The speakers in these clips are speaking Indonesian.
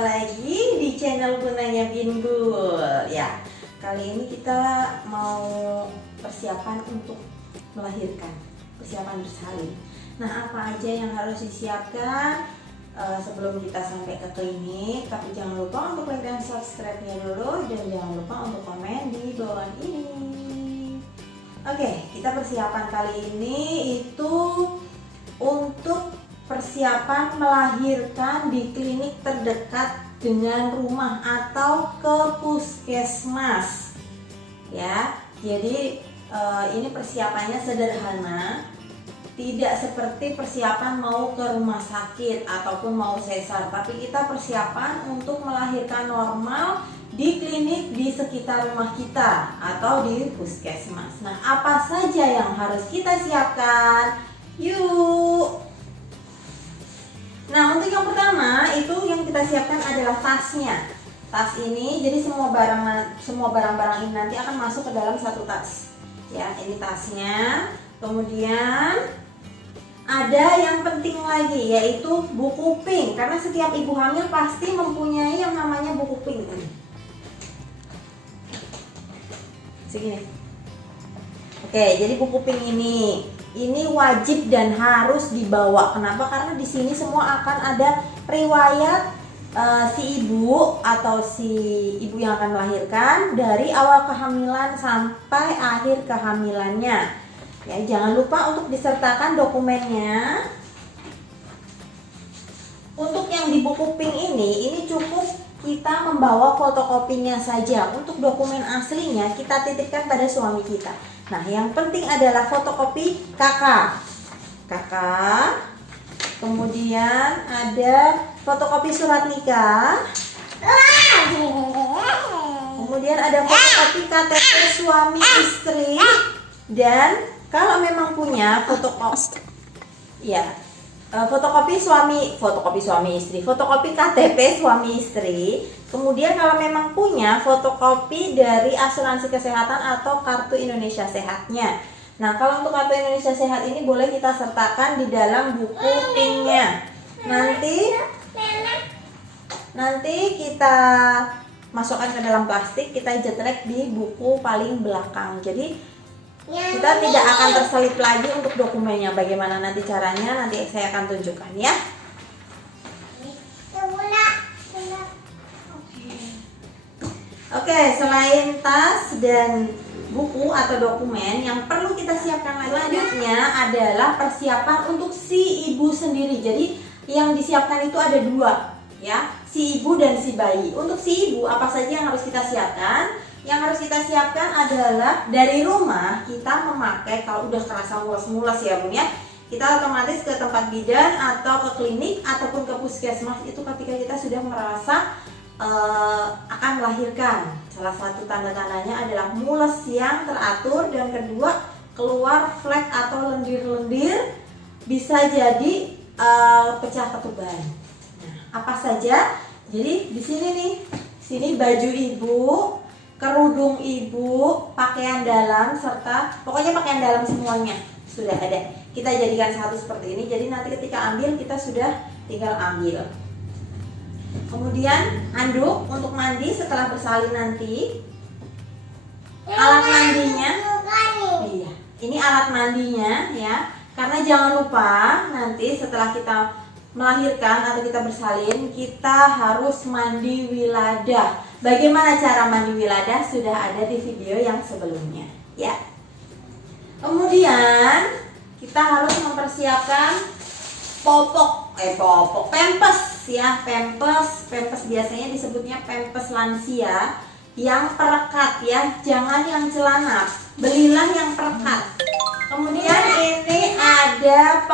lagi di channel Gunanya Bingung ya. Kali ini kita mau persiapan untuk melahirkan, persiapan bersalin. Nah, apa aja yang harus disiapkan sebelum kita sampai ke klinik? Tapi jangan lupa untuk like dan subscribe-nya dulu, dan jangan lupa untuk komen di bawah ini. Oke, kita persiapan kali ini itu untuk persiapan melahirkan di klinik terdekat dengan rumah atau ke puskesmas ya. Jadi ini persiapannya sederhana, tidak seperti persiapan mau ke rumah sakit ataupun mau sesar, tapi kita persiapan untuk melahirkan normal di klinik di sekitar rumah kita atau di puskesmas. Nah, apa saja yang harus kita siapkan? Yuk. Nah, untuk yang pertama itu yang kita siapkan adalah tasnya. Tas ini, jadi semua barang-barang ini nanti akan masuk ke dalam satu tas. Ya, ini tasnya. Kemudian ada yang penting lagi, yaitu buku pink, karena setiap ibu hamil pasti mempunyai yang namanya buku pink. Segini. Oke, jadi buku pink ini wajib dan harus dibawa. Kenapa? Karena di sini semua akan ada riwayat si ibu atau si ibu yang akan melahirkan dari awal kehamilan sampai akhir kehamilannya. Ya, jangan lupa untuk disertakan dokumennya. Untuk yang di buku pink ini cukup kita membawa fotokopinya saja. Untuk dokumen aslinya kita titipkan pada suami kita. Nah, yang penting adalah fotokopi kakak. Kemudian ada fotokopi surat nikah. Kemudian ada fotokopi KTP suami istri. Dan kalau memang punya fotokopi KTP suami istri. Kemudian kalau memang punya fotokopi dari asuransi kesehatan atau kartu Indonesia Sehatnya. Nah, kalau untuk kartu Indonesia Sehat ini boleh kita sertakan di dalam buku pinknya. Nanti kita masukkan ke dalam plastik, kita jetrek di buku paling belakang. Jadi kita tidak akan terselip lagi untuk dokumennya. Bagaimana nanti caranya, nanti saya akan tunjukkan ya. Oke, selain tas dan buku atau dokumen, yang perlu kita siapkan selanjutnya adalah persiapan untuk si ibu sendiri. Jadi yang disiapkan itu ada dua ya, si ibu dan si bayi. Untuk si ibu, apa saja yang harus kita siapkan? Yang harus kita siapkan adalah dari rumah kita memakai, kalau udah terasa mules-mules ya bun ya, kita otomatis ke tempat bidan atau ke klinik ataupun ke puskesmas itu ketika kita sudah merasa akan melahirkan. Salah satu tanda-tandanya adalah mules yang teratur, dan kedua keluar flek atau lendir-lendir, bisa jadi pecah ketuban. Nah, apa saja? Jadi di sini nih, sini baju ibu, kerudung ibu, pakaian dalam, serta pokoknya pakaian dalam semuanya sudah ada. Kita jadikan satu seperti ini, jadi nanti ketika ambil kita sudah tinggal ambil. Kemudian handuk untuk mandi setelah bersalin nanti. Alat mandinya, iya, ini alat mandinya ya. Karena jangan lupa nanti setelah kita melahirkan atau kita bersalin, kita harus mandi wiladah. Bagaimana cara mandi wiladah sudah ada di video yang sebelumnya ya. Kemudian kita harus mempersiapkan pampers ya. Pampers biasanya disebutnya pampers lansia yang perekat ya, jangan yang celana, belilah yang perekat. Kemudian ini ada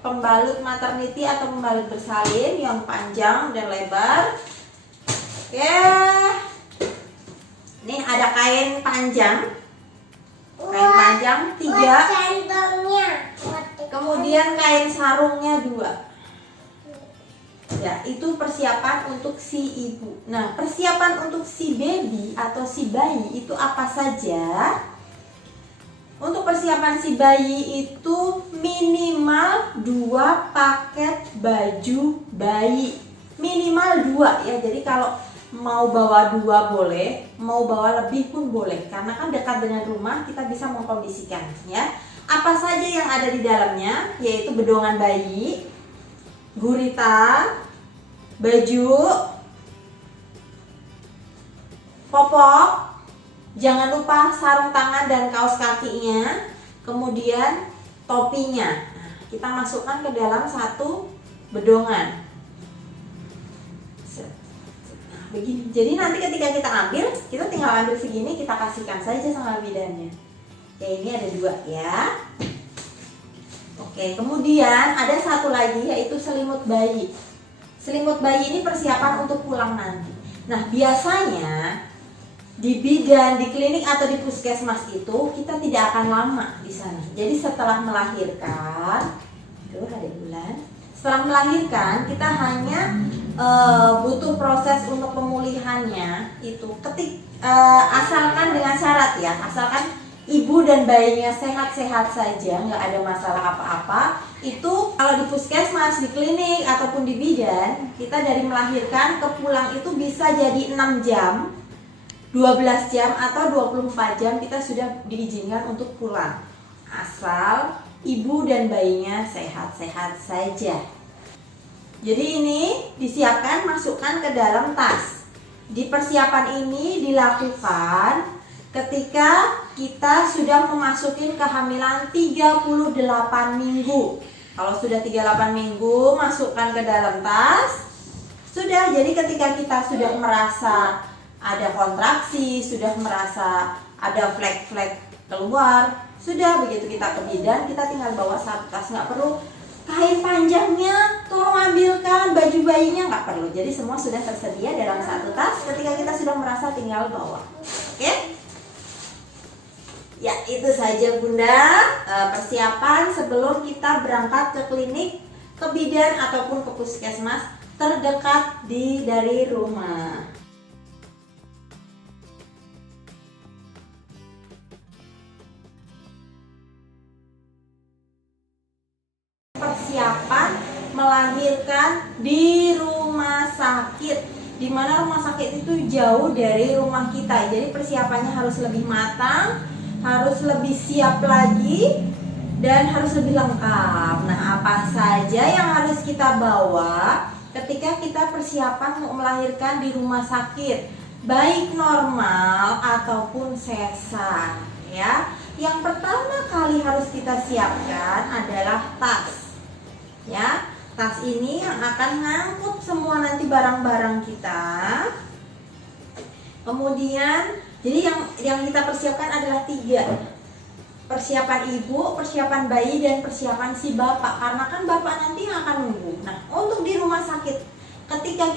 pembalut maternity atau pembalut bersalin yang panjang dan lebar. Ya, ini ada kain panjang 3, kemudian kain sarungnya 2. Ya, itu persiapan untuk si ibu. Nah, persiapan untuk si baby atau si bayi itu apa saja? Untuk persiapan si bayi itu minimal 2 paket baju bayi. Minimal dua ya. Jadi kalau mau bawa 2 boleh, mau bawa lebih pun boleh. Karena kan dekat dengan rumah, kita bisa mengkondisikan ya. Apa saja yang ada di dalamnya, yaitu bedongan bayi, gurita, baju, popok, jangan lupa sarung tangan dan kaos kakinya, kemudian topinya. Nah, kita masukkan ke dalam satu bedongan. Begini. Jadi nanti ketika kita ambil, kita tinggal ambil segini, kita kasihkan saja sama bidannya. Ya, ini ada 2 ya. Oke, kemudian ada satu lagi yaitu selimut bayi. Selimut bayi ini persiapan untuk pulang nanti. Nah, biasanya di bidan, di klinik atau di puskesmas itu kita tidak akan lama di sana. Jadi setelah melahirkan, tuh ada bulan. Setelah melahirkan kita hanya butuh proses untuk pemulihannya itu asalkan dengan syarat ya, asalkan ibu dan bayinya sehat-sehat saja, nggak ada masalah apa-apa. Itu kalau di puskesmas, di klinik ataupun di bidan, kita dari melahirkan ke pulang itu bisa jadi 6 jam, 12 jam atau 24 jam kita sudah diizinkan untuk pulang, asal ibu dan bayinya sehat-sehat saja. Jadi ini disiapkan, masukkan ke dalam tas. Di persiapan ini dilakukan ketika kita sudah memasuki kehamilan 38 minggu. Kalau sudah 38 minggu, masukkan ke dalam tas. Sudah, jadi ketika kita sudah merasa ada kontraksi, sudah merasa ada flek-flek keluar, sudah begitu kita ke bidan, kita tinggal bawa satu tas, nggak perlu kain panjangnya, tolong ambilkan, baju bayinya nggak perlu. Jadi semua sudah tersedia dalam satu tas ketika kita sudah merasa tinggal bawa. Oke? Ya, itu saja Bunda persiapan sebelum kita berangkat ke klinik, ke bidan ataupun ke puskesmas terdekat dari rumah. Persiapan melahirkan di rumah sakit, di mana rumah sakit itu jauh dari rumah kita. Jadi persiapannya harus lebih matang, harus lebih siap lagi, dan harus lebih lengkap. Nah, apa saja yang harus kita bawa ketika kita persiapan mau melahirkan di rumah sakit, baik normal ataupun sesar ya. Yang pertama kali harus kita siapkan adalah tas. Ya, tas ini yang akan ngangkut semua nanti barang-barang kita. Kemudian, jadi yang kita persiapkan adalah 3. Persiapan ibu, persiapan bayi, dan persiapan si bapak. Karena kan bapak nanti yang akan nunggu. Nah, untuk di rumah sakit, ketika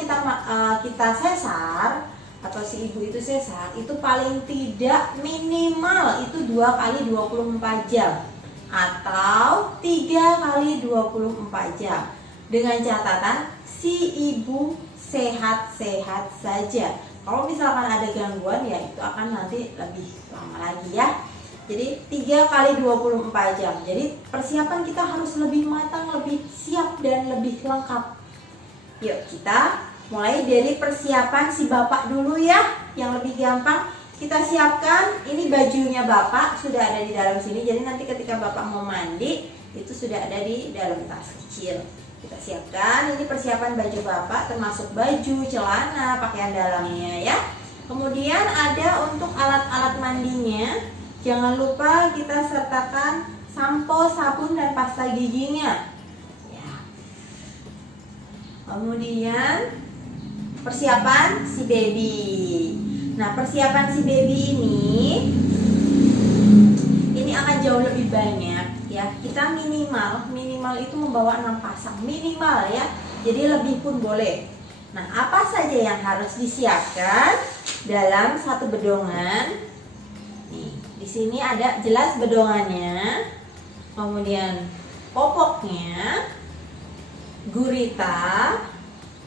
kita sesar atau si ibu itu sesar, itu paling tidak minimal itu 2 kali 24 jam. Atau 3 kali 24 jam. Dengan catatan si ibu sehat-sehat saja. Kalau misalkan ada gangguan ya itu akan nanti lebih lama lagi ya. Jadi 3 kali 24 jam. Jadi persiapan kita harus lebih matang, lebih siap dan lebih lengkap. Yuk kita mulai dari persiapan si bapak dulu ya, yang lebih gampang. Kita siapkan, ini bajunya bapak sudah ada di dalam sini. Jadi nanti ketika bapak mau mandi itu sudah ada di dalam tas kecil. Kita siapkan, ini persiapan baju bapak termasuk baju, celana, pakaian dalamnya ya. Kemudian ada untuk alat-alat mandinya. Jangan lupa kita sertakan sampo, sabun, dan pasta giginya ya. Kemudian persiapan si baby. Nah, persiapan si baby ini akan jauh lebih banyak ya. Kita minimal itu membawa 6 pasang minimal ya. Jadi lebih pun boleh. Nah, apa saja yang harus disiapkan dalam satu bedongan? Nih, di sini ada jelas bedongannya. Kemudian popoknya, gurita.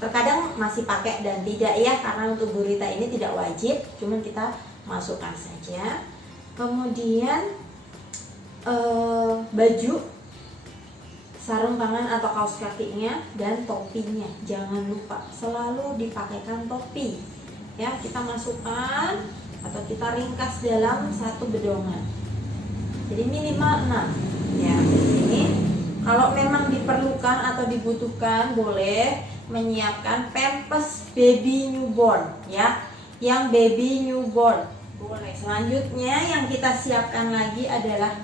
Terkadang masih pakai dan tidak ya, karena untuk gurita ini tidak wajib, cuman kita masukkan saja. Kemudian baju, sarung tangan atau kaos kakinya, dan topinya. Jangan lupa selalu dipakaikan topi. Ya, kita masukkan atau kita ringkas dalam satu bedongan. Jadi minimal 6. Ya, ini kalau memang diperlukan atau dibutuhkan boleh menyiapkan pampers baby newborn ya. Yang baby newborn boleh. Selanjutnya yang kita siapkan lagi adalah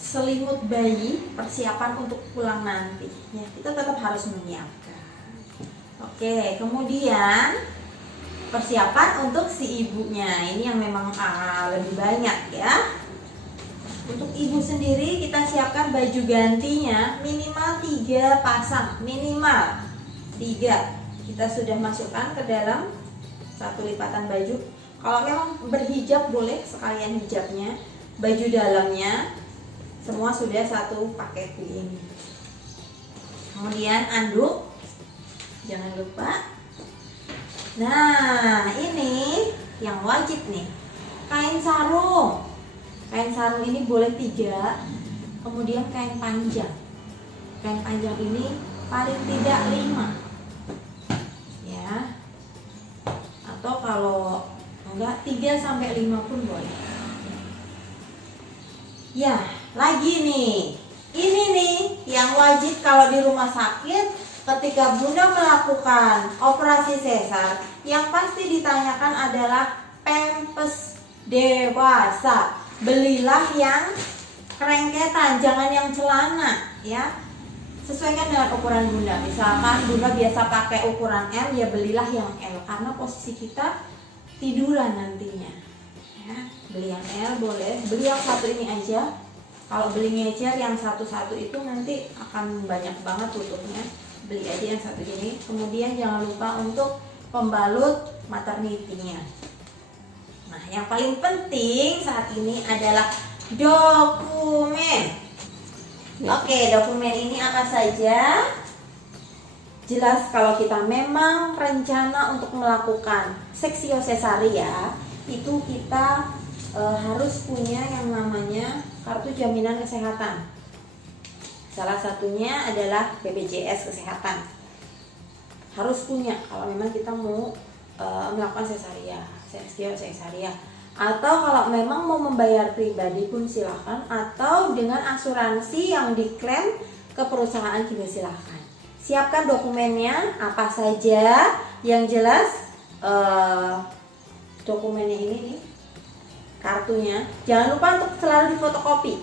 selimut bayi, persiapan untuk pulang nanti ya. Kita tetap harus menyiapkan. Oke, kemudian persiapan untuk si ibunya. Ini yang memang lebih banyak ya. Untuk ibu sendiri kita siapkan baju gantinya minimal 3 pasang, minimal 3. Kita sudah masukkan ke dalam satu lipatan baju. Kalau memang berhijab boleh sekalian hijabnya, baju dalamnya semua sudah satu paket ini. Kemudian anduk, jangan lupa. Nah, ini yang wajib nih, kain sarung. Kain sarung ini boleh 3. Kemudian kain panjang. Kain panjang ini paling tidak 5. Ya. Atau kalau enggak 3 sampai 5 pun boleh. Ya, lagi nih. Ini nih yang wajib kalau di rumah sakit ketika Bunda melakukan operasi sesar, yang pasti ditanyakan adalah pampers dewasa. Belilah yang kerengketan, jangan yang celana ya. Sesuaikan dengan ukuran Bunda. Misalkan Bunda biasa pakai ukuran M, ya belilah yang L karena posisi kita tiduran nantinya. Ya, beli yang L boleh, beli yang satu ini aja. Kalau beli ngecer yang satu-satu itu nanti akan banyak banget tutupnya. Beli aja yang satu ini. Kemudian jangan lupa untuk pembalut maternity-nya. Nah, yang paling penting saat ini adalah dokumen. Oke, dokumen ini apa saja? Jelas kalau kita memang rencana untuk melakukan seksio sesaria, itu kita harus punya yang namanya kartu jaminan kesehatan. Salah satunya adalah BPJS Kesehatan. Harus punya kalau memang kita mau melakukan seksio sesaria. Atau kalau memang mau membayar pribadi pun silahkan, atau dengan asuransi yang diklaim ke perusahaan juga silahkan. Siapkan dokumennya apa saja. Yang jelas dokumennya ini nih, kartunya jangan lupa untuk selalu difotokopi.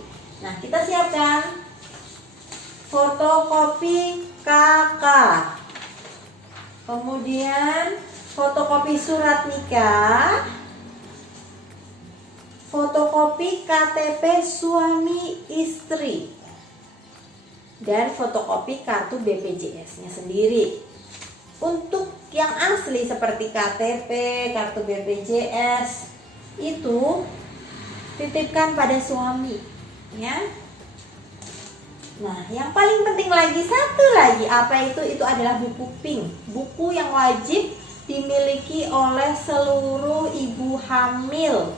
Nah, kita siapkan fotokopi KK, kemudian fotokopi surat nikah, fotokopi KTP suami istri, dan fotokopi kartu BPJS-nya sendiri. Untuk yang asli seperti KTP, kartu BPJS itu titipkan pada suami, ya. Nah, yang paling penting lagi satu lagi, apa itu? Itu adalah buku PINK, buku yang wajib dimiliki oleh seluruh ibu hamil.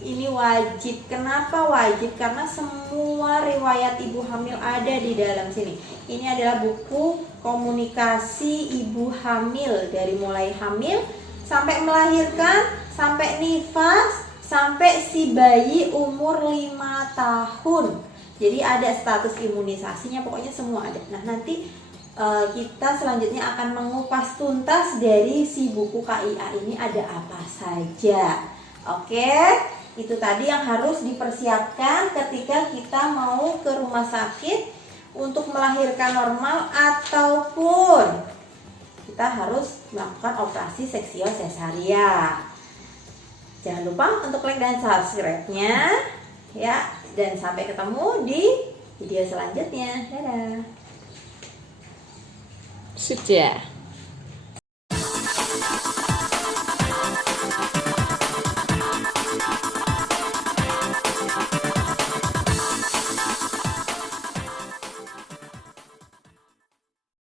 Ini wajib. Kenapa wajib? Karena semua riwayat ibu hamil ada di dalam sini. Ini adalah buku komunikasi ibu hamil, dari mulai hamil sampai melahirkan, sampai nifas, sampai si bayi umur 5 tahun. Jadi ada status imunisasinya, pokoknya semua ada. Nah, nanti kita selanjutnya akan mengupas tuntas dari si buku KIA ini ada apa saja. Oke, itu tadi yang harus dipersiapkan ketika kita mau ke rumah sakit untuk melahirkan normal ataupun kita harus melakukan operasi seksio sesaria. Jangan lupa untuk like dan subscribe-nya ya, dan sampai ketemu di video selanjutnya. Dadah. Sudah.